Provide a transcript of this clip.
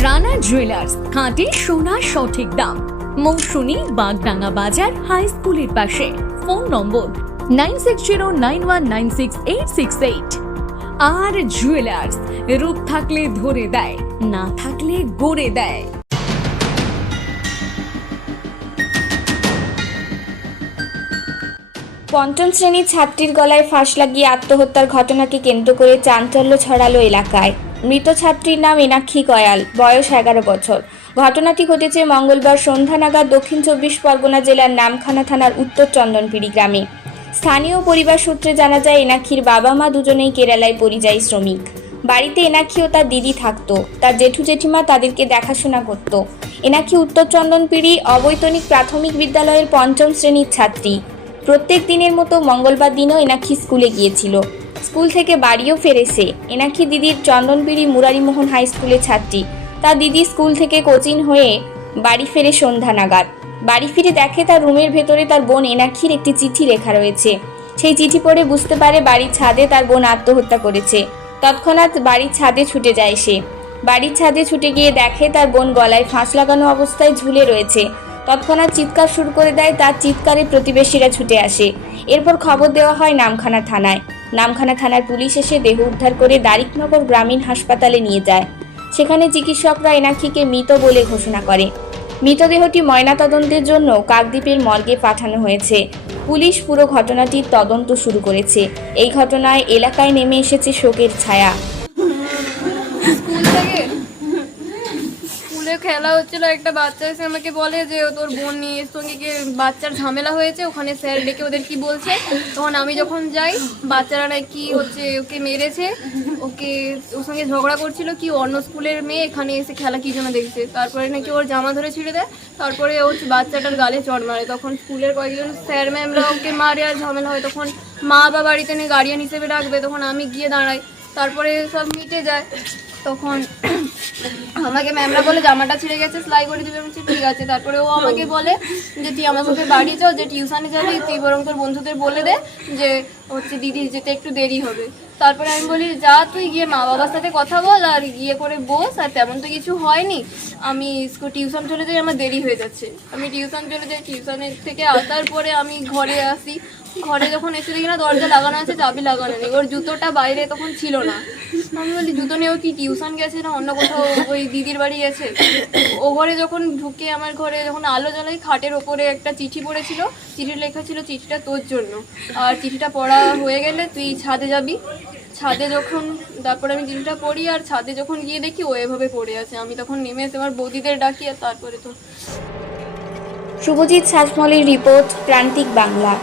Rana jewellers খাঁটি সোনা সঠিক দাম। মৌসুমী বাগডাঙ্গা বাজার হাই স্কুলের পাশে। Phone number nine six zero nine one nine six eight six eight. আর জুয়েলার্স রূপ থাকলে ধরে দেয়, না থাকলে গড়ে দেয়। পঞ্চম শ্রেণির ছাত্রীর গলায় ফাঁস লাগিয়ে আত্মহত্যার ঘটনাকে কেন্দ্র করে চাঞ্চল্য ছড়ালো এলাকায়। মৃত ছাত্রীর নাম এনাক্ষী কয়াল, বয়স এগারো বছর। ঘটনাটি ঘটেছে মঙ্গলবার সন্ধ্যা নাগাদ দক্ষিণ চব্বিশ পরগনা জেলার নামখানা থানার উত্তর চন্দনপিড়ি গ্রামে। স্থানীয় পরিবার সূত্রে জানা যায়, এনাক্ষীর বাবা মা দুজনেই কেরালায় পরিযায়ী শ্রমিক। বাড়িতে এনাক্ষী ও তার দিদি থাকতো। তার জেঠু জেঠিমা তাদেরকে দেখাশোনা করত। এনাক্ষী উত্তর চন্দনপিড়ি অবৈতনিক প্রাথমিক বিদ্যালয়ের পঞ্চম শ্রেণির ছাত্রী। প্রত্যেক দিনের মতো মঙ্গলবার দিনও এনাক্ষী স্কুলে গিয়েছিল। স্কুল থেকে বাড়িও ফেরেছে। এনাক্ষী দিদির চন্দনবিড়ি মুরারিমোহন হাই স্কুলের ছাত্রী। তার দিদি স্কুল থেকে কোচিং হয়ে বাড়ি ফেরে সন্ধ্যা নাগাদ। বাড়ি ফিরে দেখে তার রুমের ভেতরে তার বোন এনাক্ষীর একটি চিঠি লেখা রয়েছে। সেই চিঠি পড়ে বুঝতে পারে বাড়ির ছাদে তার বোন আত্মহত্যা করেছে। তৎক্ষণাৎ বাড়ির ছাদে ছুটে যায় সে। বাড়ির ছাদে ছুটে গিয়ে দেখে তার বোন গলায় ফাঁস লাগানো অবস্থায় ঝুলে রয়েছে। তৎক্ষণাৎ চিৎকার শুরু করে দেয়, তার চিৎকারে প্রতিবেশীরা ছুটে আসে। এরপর খবর দেওয়া হয় নামখানা থানায়। নামখানা থানার পুলিশ এসে দেহ উদ্ধার করে দারিকনগর গ্রামীণ হাসপাতালে নিয়ে যায়। সেখানে চিকিৎসকরা এনাক্ষীকে মৃত বলে ঘোষণা করে। মৃতদেহটি ময়নাতদন্তের জন্য কাকদ্বীপের মর্গে পাঠানো হয়েছে। পুলিশ পুরো ঘটনাটির তদন্ত শুরু করেছে। এই ঘটনায় এলাকায় নেমে এসেছে শোকের ছায়া স্কুল থেকে স্কুলে খেলা হচ্ছিল, একটা বাচ্চা এসে আমাকে বলে যে, তোর বোন নিয়ে সঙ্গে গিয়ে বাচ্চার ঝামেলা হয়েছে, ওখানে স্যার ডেকে ওদের কি বলছে? তখন আমি যখন যাই, বাচ্চারা নাকি হচ্ছে ওকে মেরেছে, ওকে, ওর সঙ্গে ঝগড়া করছিল কি, অন্য স্কুলের মেয়ে এখানে এসে খেলা কি জন্য দেখছে? তারপরে নাকি ওর জামা ধরে ছিঁড়ে দেয়, তারপরে ও বাচ্চাটার গালে চড় মারে। তখন স্কুলের কয়েকজন স্যার ম্যামরা ওকে মারে আর ঝামেলা হয়। তখন মা বা বাড়িতে নিয়ে গার্ডিয়ান হিসেবে ডাকবে তখন আমি গিয়ে দাঁড়াই, তারপরে সব মিটে যায়। তখন আমাকে ম্যামরা বলে জামাটা ছিঁড়ে গেছে সেলাই করে দিবে। বলছি, ঠিক আছে। তারপরে ও আমাকে বলে যে তুই আমার সাথে বাড়ি চল যে টিউশনে যাবি তুই বরং তোর বন্ধুদের বলে দে যে হচ্ছে দিদি যেতে একটু দেরি হবে। তারপরে আমি বলি, যা তুই গিয়ে মা বাবার সাথে কথা বল আর গিয়ে করে বস, আর তেমন তো কিছু হয়নি। আমি টিউশন চলে যাই, আমার দেরি হয়ে যাচ্ছে। আমি টিউশন চলে যাই, টিউশনের থেকে আসার পরে আমি ঘরে আসি। ঘরে যখন এসে দেখি না দরজা লাগানো আছে, চাবি লাগানো নেই। ওর জুতোটা বাইরে তখন ছিল না। আমি বলি, জুতো নিয়ে ও কি? টিউশন গেছে না? অন্য কোথাও ওই দিদির বাড়ি গেছে? ও ঘরে যখন ঢুকে আমার ঘরে, যখন আলো জ্বালাই, খাটের ওপরে একটা চিঠি পড়েছিল। চিঠি লেখা ছিল, চিঠিটা তোর জন্য। আর চিঠিটা পড়া হয়ে গেলে তুই ছাদে যাবি। ছাদে যখন, তারপর আমি দিনটা পড়ি আর ছাদে যখন গিয়ে দেখি ও এভাবে পড়ে আছে। আমি তখন নেমে এসে আমার বৌদিদের ডাকি আর তারপরে তো শুভজিৎ সাজমলের রিপোর্ট প্রান্তিক বাংলা।